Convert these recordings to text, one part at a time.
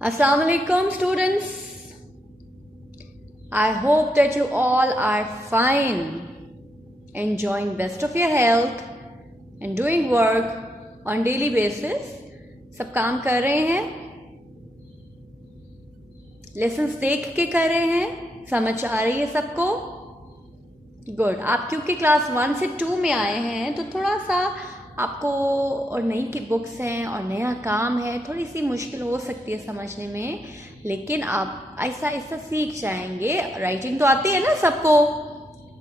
Assalamu alaikum students. I hope that you all are fine, enjoying best of your health and doing work on daily basis. सब काम कर रहे हैं, lessons देख के कर रहे हैं, समझ आ रही है सबको? गुड। आप क्योंकि क्लास 1 से 2 में आए हैं तो थोड़ा सा आपको और नई की बुक्स हैं और नया काम है, थोड़ी सी मुश्किल हो सकती है समझने में, लेकिन आप ऐसा ऐसा सीख जाएंगे। राइटिंग तो आती है ना सबको,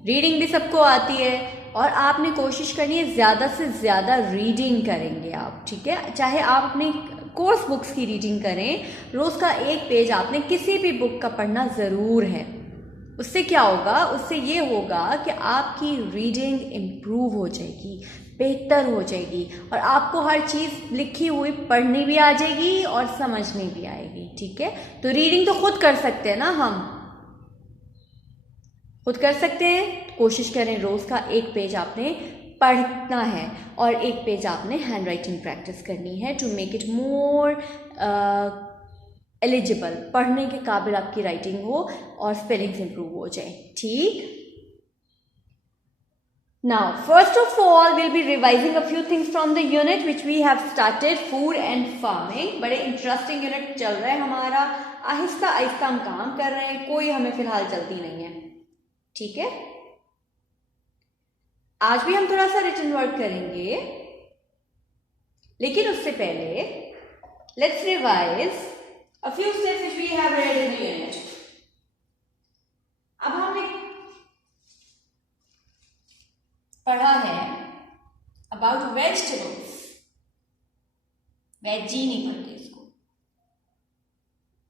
रीडिंग भी सबको आती है, और आपने कोशिश करनी है ज़्यादा से ज़्यादा रीडिंग करेंगे आप, ठीक है? चाहे आप अपनी कोर्स बुक्स की रीडिंग करें, रोज़ का एक पेज आपने किसी भी बुक का पढ़ना ज़रूर है। उससे क्या होगा? उससे ये होगा कि आपकी रीडिंग इम्प्रूव हो जाएगी, बेहतर हो जाएगी, और आपको हर चीज़ लिखी हुई पढ़नी भी आ जाएगी और समझनी भी आएगी, ठीक है? तो रीडिंग तो खुद कर सकते हैं ना, हम खुद कर सकते हैं। कोशिश करें रोज़ का एक पेज आपने पढ़ना है और एक पेज आपने हैंड राइटिंग प्रैक्टिस करनी है to make it more eligible, पढ़ने के काबिल आपकी राइटिंग हो और स्पेलिंग्स इंप्रूव हो जाए, ठीक? Now, first of all, we'll be revising a few things from the unit which we have started, food and farming. बड़े इंटरेस्टिंग यूनिट चल रहा है हमारा, आहिस्ता आहिस्ता हम काम कर रहे हैं, कोई हमें फिलहाल जल्दी नहीं है, ठीक है? आज भी हम थोड़ा सा रिटन वर्क करेंगे, लेकिन उससे पहले let's revise a few steps which we have read in the unit. अब हमने पढ़ा है about vegetables, वेजी नहीं पढ़ते इसको,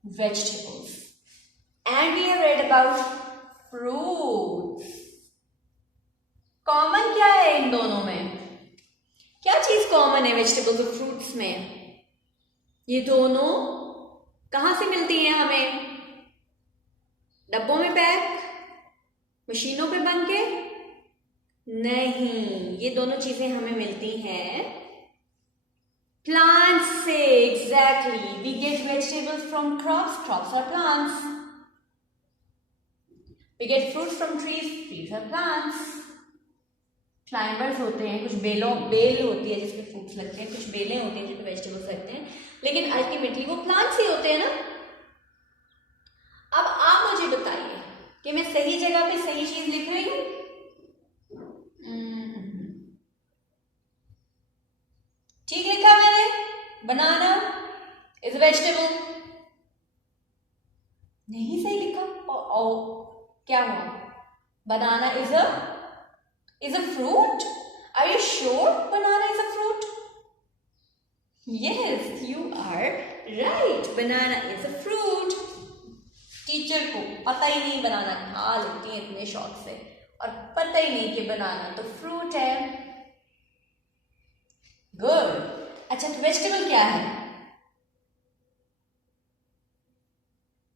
vegetables, and we have read about fruits. Common क्या है इन दोनों में? क्या चीज कॉमन है वेजिटेबल्स और फ्रूट्स में? ये दोनों कहां से मिलती हैं हमें? डब्बों में पैक, मशीनों पे बन के? नहीं, ये दोनों चीजें हमें मिलती हैं प्लांट्स से। Exactly, we get vegetables from crops, crops are plants. We get fruits from trees, trees are plants. Climbers होते हैं, कुछ बेल होती है जिसमें फ्रूट्स लगते हैं, कुछ बेलें होती हैं जिसमें वेजिटेबल्स लगते हैं, लेकिन अल्टीमेटली वो प्लांट्स ही होते हैं ना। अब आप मुझे बताइए कि मैं सही जगह पे सही चीज लिख रही हूं? ठीक लिखा मैंने? बनाना इज अ वेजिटेबल। नहीं सही लिखा? क्या हुआ? बनाना is a fruit? Are you sure banana is a fruit? Yes, you are right. Banana is a fruit. Teacher को पता ही नहीं बनाना खा लेती है इतने शौक से, और पता ही नहीं कि बनाना तो फ्रूट है। गुड। अच्छा, तो वेजिटेबल क्या है?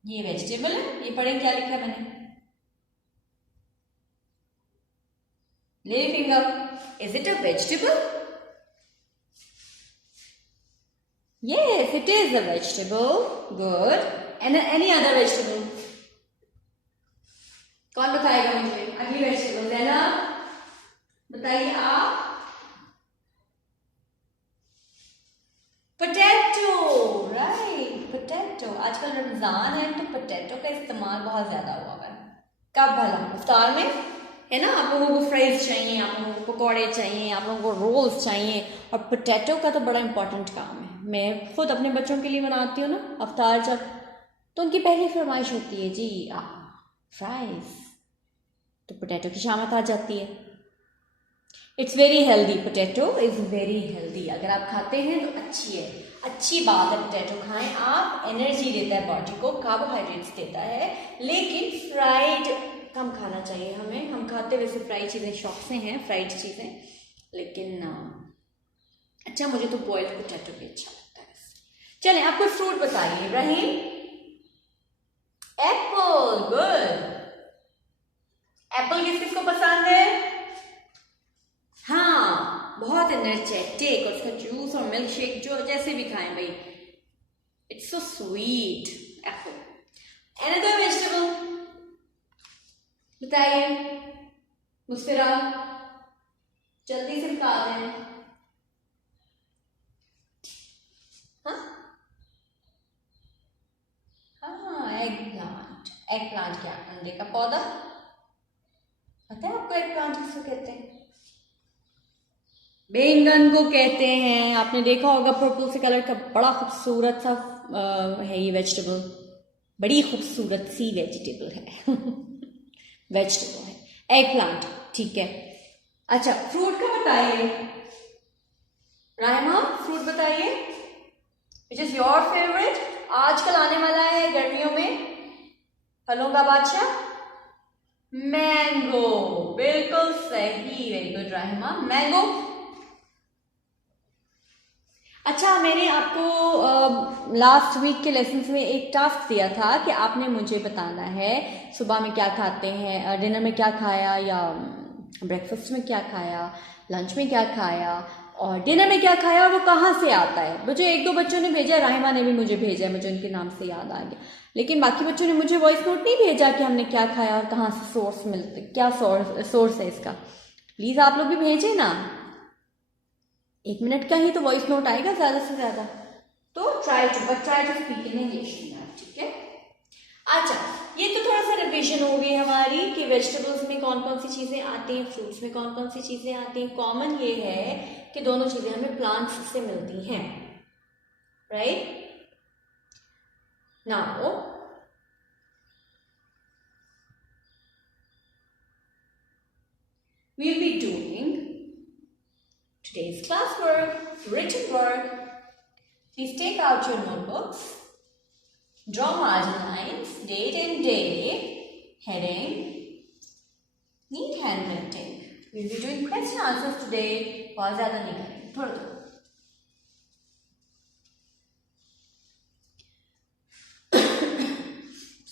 ये वेजिटेबल है, ये पढ़ें क्या लिखा है मैंने? Lily finger. Is it a vegetable? Yes, it is a vegetable. Good. And any other vegetable? कौन बताएगा मुझे अगली वेजिटेबल? ज़ैना बताइए आप। Potato, right, potato. आजकल रमजान है तो पोटैटो का इस्तेमाल बहुत ज्यादा हुआ है। कब भला? इफ्तार में है ना? आप लोगों को फ्राइज चाहिए, आप लोगों को पकौड़े चाहिए, आप लोगों को रोल्स चाहिए, और पोटैटो का तो बड़ा इंपॉर्टेंट काम है। मैं खुद अपने बच्चों के लिए बनाती हूँ ना अफ्तार जब, तो उनकी पहली फरमाइश होती है जी फ्राइज, तो पोटैटो की शामत आ जाती है। It's very healthy, potato is very healthy. अगर आप खाते हैं तो अच्छी है, अच्छी बात है। पोटैटो खाएं आप, एनर्जी देता है बॉडी को, कार्बोहाइड्रेट्स देता है, लेकिन फ्राइड कम खाना चाहिए हमें। हम खाते वैसे फ्राइड चीज़ें शौक से हैं, फ्राइड चीज़ें, लेकिन अच्छा मुझे तो बॉइल्ड पोटैटो भी अच्छा लगता है। चलें, आपको फ्रूट बताइए रहीम। Apple, good. एप्पल किस किस को पसंद है? हाँ, बहुत एनर्जेटिक, और उसका जूस और मिल्क शेक जो जैसे भी खाएं भाई, It's so sweet. Apple. Another vegetable. बताइए, मुस्कुराओ, जल्दी से बता दें. हाँ, एग प्लांट. एग प्लांट क्या? अंडे का पौधा. पता है आपको एग प्लांट किसको कहते हैं? बैंगन को कहते हैं. आपने देखा होगा पर्पल से कलर का, बड़ा खूबसूरत सा है ये वेजिटेबल. बड़ी खूबसूरत सी वेजिटेबल है. वेजिटेबल है एग प्लांट. ठीक है. अच्छा, फ्रूट का बताइए. रायमा, फ्रूट बताइए. Which is your favourite? आजकल आने वाला है गर्मियों में फलों का बादशाह मैंगो. बिल्कुल सही. Very good Rahima. मैंगो. अच्छा, मैंने आपको लास्ट वीक के लेसन में एक टास्क दिया था कि आपने मुझे बताना है सुबह में क्या खाते हैं, डिनर में क्या खाया, या ब्रेकफास्ट में क्या खाया, लंच में क्या खाया, और डिनर में क्या खाया, और वो कहाँ से आता है. मुझे एक दो बच्चों ने भेजा, राहिमा ने भी मुझे भेजा, मुझे उनके नाम से याद आ गया, लेकिन बाकी बच्चों ने मुझे वॉइस नोट नहीं भेजा कि हमने क्या खाया और कहाँ से सोर्स मिलते, क्या सोर्स है इसका. प्लीज़ आप लोग भी भेजें ना. 1 मिनट का ही तो वॉइस नोट आएगा ज़्यादा से ज़्यादा. तो try to speak in English. ठीक है. अच्छा, ये तो थोड़ा सा रिविजन हो गई हमारी कि वेजिटेबल्स में कौन कौन सी चीज़ें आती हैं, फ्रूट्स में कौन कौन सी चीज़ें आती हैं. कॉमन ये है कि दोनों चीज़ें हमें प्लांट्स से मिलती हैं. Right. Now we'll be doing today's classwork, written work. Please take out your notebooks. Draw margin lines, date and day, heading, neat handwriting. We'll be doing question answers today. बहुत ज़्यादा नहीं करेंगे, थोड़ा थोड़ा.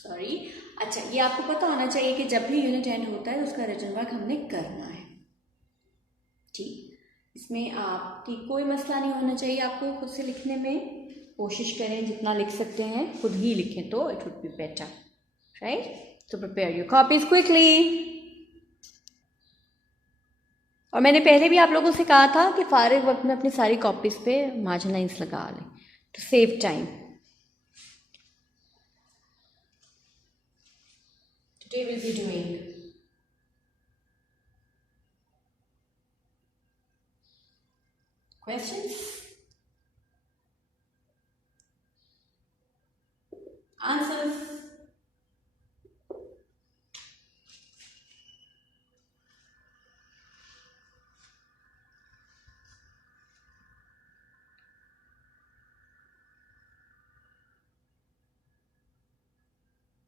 सॉरी. अच्छा, ये आपको पता होना चाहिए कि जब भी यूनिट एंड होता है उसका रिटन वर्क हमने करना है. ठीक. इसमें आपकी कोई मसला नहीं होना चाहिए. आपको खुद से लिखने में कोशिश करें, जितना लिख सकते हैं खुद ही लिखें तो it would be better. Right. तो प्रिपेयर योर कॉपीज क्विकली. और मैंने पहले भी आप लोगों से कहा था कि फारिग वक्त में अपनी सारी कॉपीज पे मार्जिन लाइंस लगा लें to save time. Today will be doing questions, answers.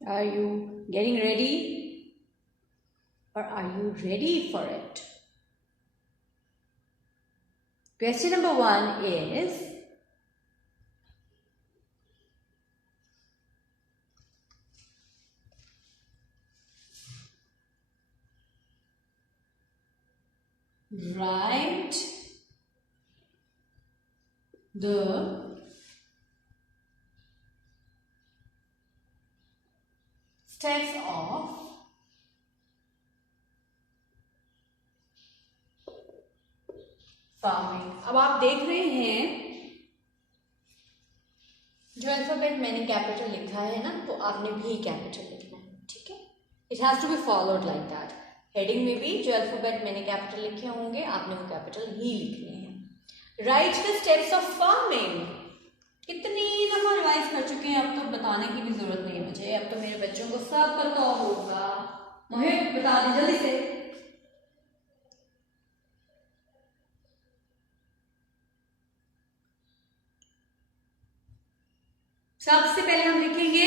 Are you getting ready, or are you ready for it? Question number 1 is, write the steps of farming. अब आप देख रहे हैं जो अल्फाबेट मैंने कैपिटल लिखा है ना, तो आपने भी कैपिटल लिखना है. ठीक है. It has to be followed like that. Heading में भी जो अल्फाबेट मैंने कैपिटल लिखे होंगे आपने वो कैपिटल ही लिखने हैं. Right the steps of farming. कितनी दफा रिवाइज कर चुके हैं, अब तो बताने की भी जरूरत नहीं है मुझे. अब तो मेरे बच्चों को सब पता होगा. मोहित बता दें जल्दी से. सबसे पहले हम लिखेंगे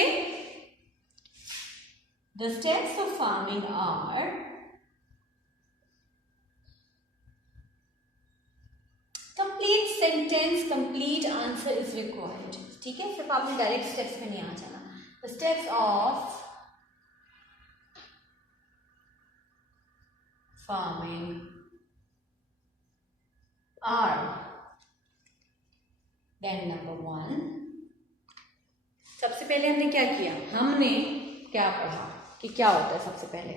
the steps of farming are complete sentence, complete answer is required. ठीक है. सिर्फ आपने डायरेक्ट स्टेप्स में नहीं आ जाना. the steps of farming are, then number 1, सबसे पहले हमने क्या किया, हमने क्या पढ़ा कि क्या होता है सबसे पहले।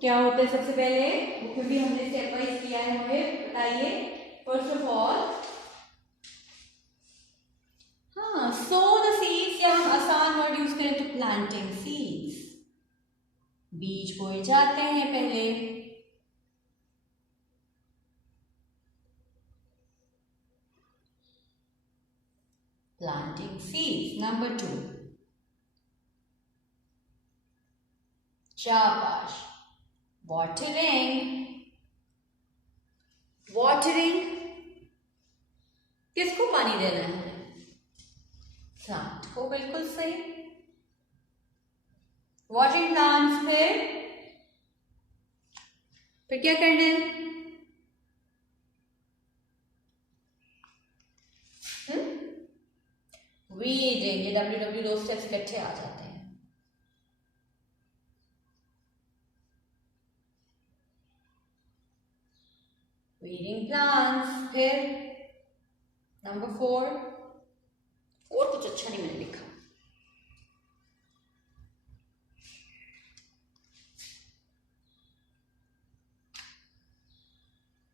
क्या होता है सबसे पहले, बुक में भी हमने स्टेप वाइज किया है, हमें बताइए। फर्स्ट ऑफ ऑल, हाँ, सो द सीड्स, या हम आसान वर्ड यूज करें तो प्लांटिंग सीड्स, बीज बोए जाते हैं पहले। Planting seeds. नंबर 2, शाबाश, वाटरिंग। वाटरिंग किसको पानी देना है, प्लांट को, बिल्कुल सही। वाटरिंग प्लांट्स, फिर क्या करना है, वीडिंग। ये WW 2 स्टेप्स इकट्ठे आ जाते हैं। वीडिंग प्लांट्स, फिर नंबर 4, और कुछ अच्छा नहीं मैंने लिखा।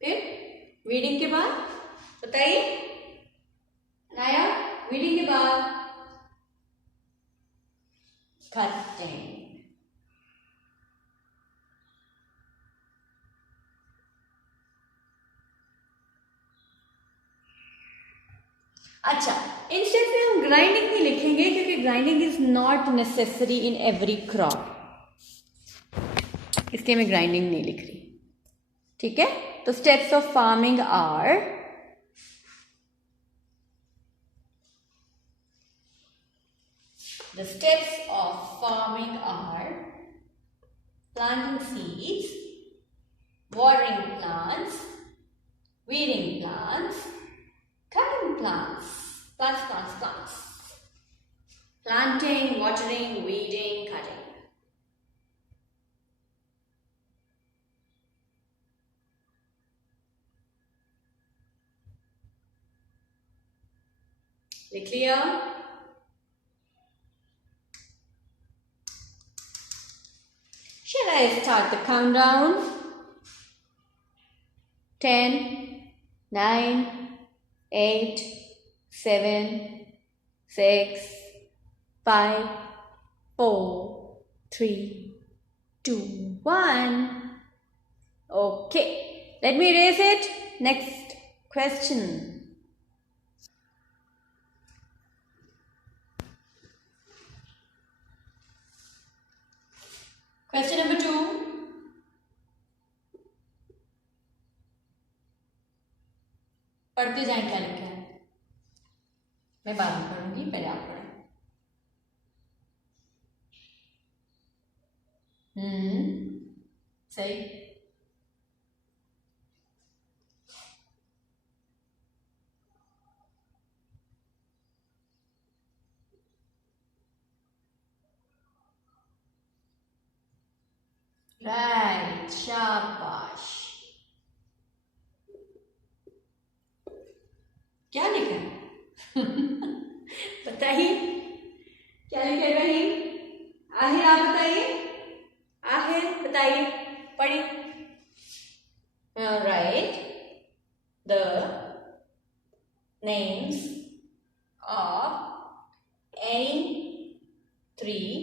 फिर वीडिंग के बाद बताइए नया, वीडिंग के बाद कटिंग। अच्छा, इन स्टेप्स में हम ग्राइंडिंग नहीं लिखेंगे क्योंकि grinding is not necessary in every crop, इसलिए मैं ग्राइंडिंग नहीं लिख रही, ठीक है। तो steps of farming are, the steps of farming are planting seeds, watering plants, weeding plants, cutting plants, plants. Planting, watering, weeding, cutting. लिख लिया? Shall I start the countdown? 10, 9, 8, 7, 6, 5, 4, 3, 2, 1. Okay, let me erase it. Next question. Question number 2. पढ़ते जाएं क्या लिखा है, मैं बाद में पढ़ूंगी, पहले आप पढ़ें। सही। राइट, शाबाश। क्या लिखा है बताइए, क्या लिखा है रहीम? आहिर, आप बताइए, आहिर बताइए, पढ़िए। Right the names of any 3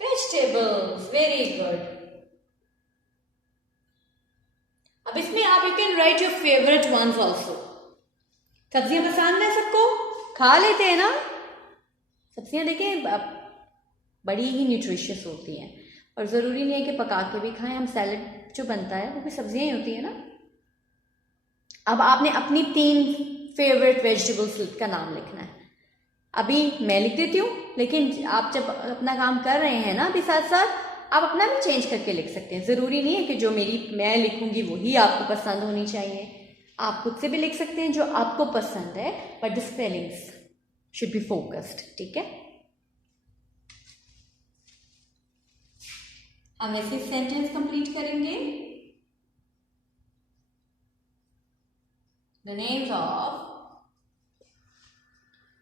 vegetables. Very good. अब इसमें आप you can write your favourite ones also. सब्जियां पसंद है सबको, खा लेते हैं ना सब्जियां, देखिए बड़ी ही न्यूट्रिशियस होती हैं और ज़रूरी नहीं है कि पका के भी खाएं, हम सैलड जो बनता है वो भी सब्जियां ही होती है ना। अब आपने अपनी 3 फेवरेट वेजिटेबल्स का नाम लिखना है। अभी मैं लिख देती हूँ, लेकिन आप जब अपना काम कर रहे हैं ना अभी साथ साथ, आप अपना भी चेंज करके लिख सकते हैं। ज़रूरी नहीं है कि जो मैं लिखूंगी वही आपको पसंद होनी चाहिए, आप खुद से भी लिख सकते हैं जो आपको पसंद है, but the spellings should be focused, ठीक है। हम ऐसे सेंटेंस कंप्लीट करेंगे। The names of,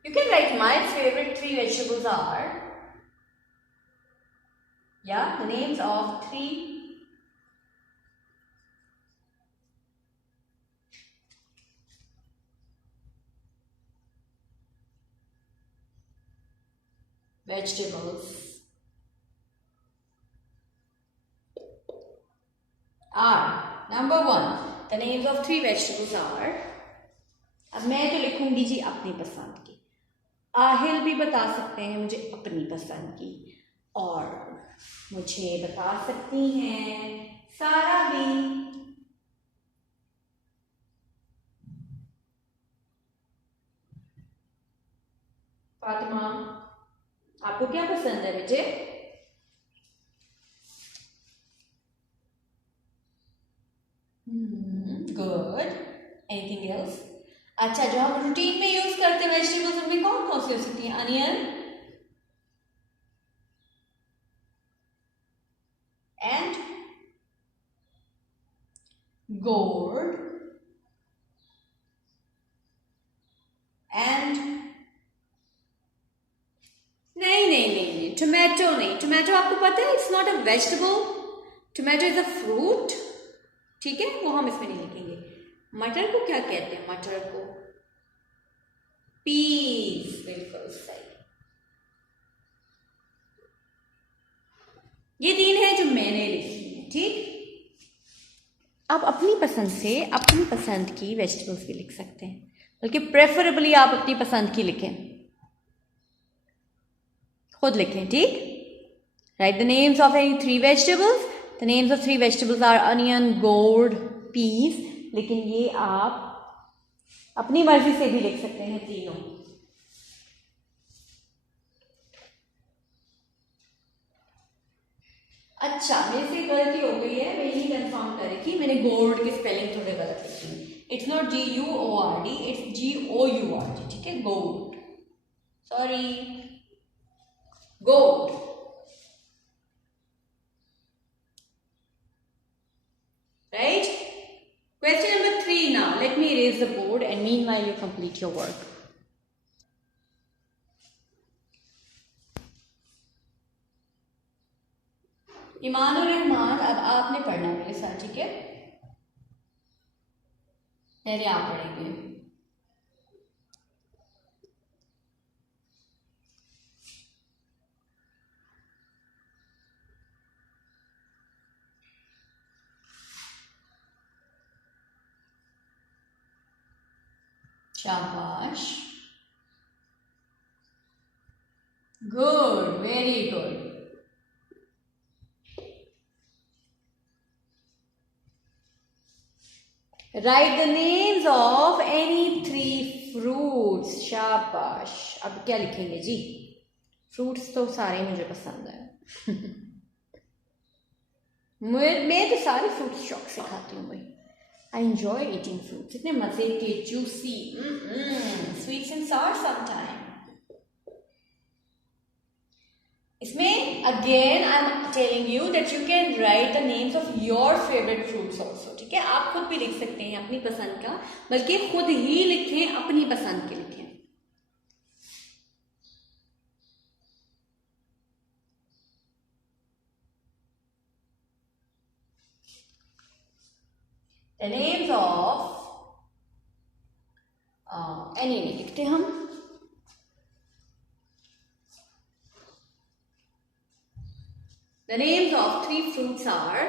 you can write my favorite 3 vegetables are, yeah, the names of 3 vegetables are, number 1, the names of 3 vegetables are, अब मैं तो लिखूंगी जी अपनी पसंद की, आहिल भी बता सकते हैं मुझे अपनी पसंद की, और मुझे बता सकती हैं सारा भी। फातिमा, आपको क्या पसंद है बेटे? गुड। Anything else? अच्छा, जो हम रूटीन में यूज करते हैं वेजिटेबल्स, उनमें कौन कौन सी हो सकती है? अनियन एंड गोर्ड एंड, नहीं, टोमेटो नहीं। टोमेटो आपको पता है it's not a vegetable, tomato is a fruit, ठीक है, वो हम इसमें नहीं लिखेंगे। मटर को क्या कहते हैं? मटर को पीस, बिल्कुल सही। ये 3 है जो मैंने लिखी है, ठीक। आप अपनी पसंद से अपनी पसंद की वेजिटेबल्स भी लिख सकते हैं, बल्कि प्रेफरेबली आप अपनी पसंद की लिखें, खुद लिखें, ठीक। Write the names of any 3 vegetables. The names of 3 vegetables are onion, gourd, peas. लेकिन ये आप अपनी मर्जी से भी लिख सकते हैं तीनों। अच्छा, मेरे से गलती हो गई है, मैं यही कंफर्म कर रही थी, मैंने गोर्ड की स्पेलिंग थोड़े गलत लिखी। It's not GUORD, it's GOURD, ठीक है, gourd, sorry, gourd. Right? Question number 3 now. Let me erase the board and meanwhile you complete your work. ईमान और रहमान, अब आपने पढ़ना मेरे साथ, ठीक है? पहले आप पढ़ेंगे। शाबाश, good, very good. Right the names of any 3 fruits. शाबाश। अब क्या लिखेंगे जी? फ्रूट्स तो सारे मुझे पसंद है। मैं तो सारे फ्रूट्स शौक से खाती हूँ भाई। I enjoy eating fruits. इतने मजे के, juicy, sweet and sour sometimes. इसमें again I'm telling you that you can write the names of your favorite fruits also. ठीक है, आप खुद भी लिख सकते हैं अपनी पसंद का, बल्कि खुद ही लिखें, अपनी पसंद के लिखें। The names of any नहीं लिखते हम। The names of 3 fruits are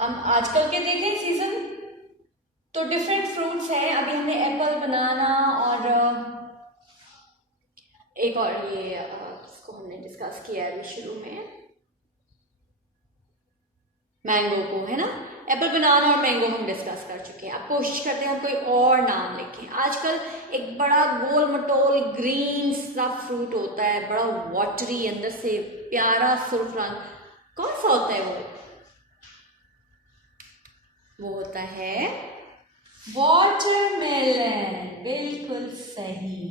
हम आजकल के देखें सीजन तो डिफरेंट फ्रूट्स हैं। अभी हमने एप्पल, बनाना और एक और ये इसको हमने डिस्कस किया है शुरू में, मैंगो को, है ना। एप्पल, बनाना और मैंगो हम डिस्कस कर चुके हैं। अब कोशिश करते हैं हम कोई और नाम लिखें। आजकल एक बड़ा गोल मटोल ग्रीन सा फ्रूट होता है, बड़ा वाटरी, अंदर से प्यारा सुर्ख रंग, कौन सा होता है वो होता है वाटरमेलन, बिल्कुल सही।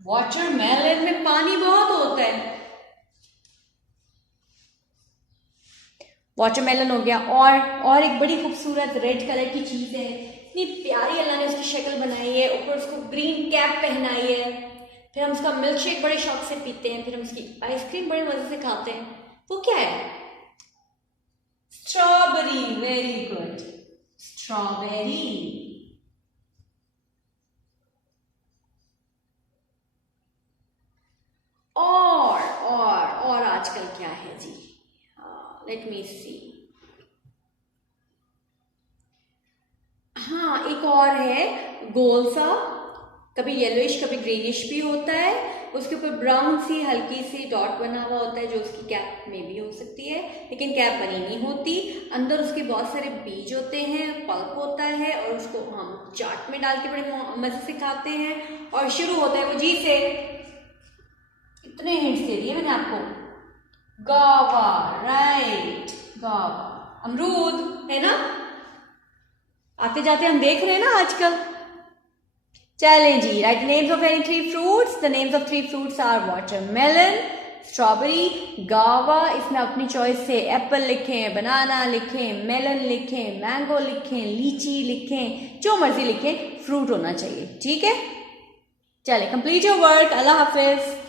वाटरमेलन में पानी बहुत होता है। वाटरमेलन हो गया। और एक बड़ी खूबसूरत रेड कलर की चीज है, इतनी प्यारी अल्लाह ने उसकी शक्ल बनाई है, ऊपर उसको ग्रीन कैप पहनाई है। फिर हम उसका मिल्क शेक बड़े शौक से पीते हैं, फिर हम उसकी आइसक्रीम बड़े मजे से खाते हैं। वो क्या है? Strawberry, very good, strawberry. और आजकल क्या है जी? लेट मी सी। हाँ, एक और है गोल सा, कभी येलोइश कभी ग्रीनिश भी होता है, उसके ऊपर ब्राउन सी हल्की सी डॉट बना हुआ होता है, जो उसकी कैप में भी हो सकती है, लेकिन कैप बनी नहीं होती। अंदर उसके बहुत सारे बीज होते हैं, पल्प होता है, और उसको हम चाट में डाल के बड़े मजे से खाते हैं। और शुरू होता है वो जी से। इतने हिंट्स दे दिए मैंने आपको। गावा, राइट, गावा। अमरूद है ना, आते जाते हम देख रहे हैं ना आजकल। चलें जी, write names of any 3 fruits. The names of 3 fruits are watermelon, strawberry, guava. इसमें अपनी चॉइस से एप्पल लिखें, बनाना लिखें, मेलन लिखें, मैंगो लिखें, लीची लिखें, जो मर्जी लिखें, फ्रूट होना चाहिए। ठीक है, चलें, complete your work. Allah Hafiz.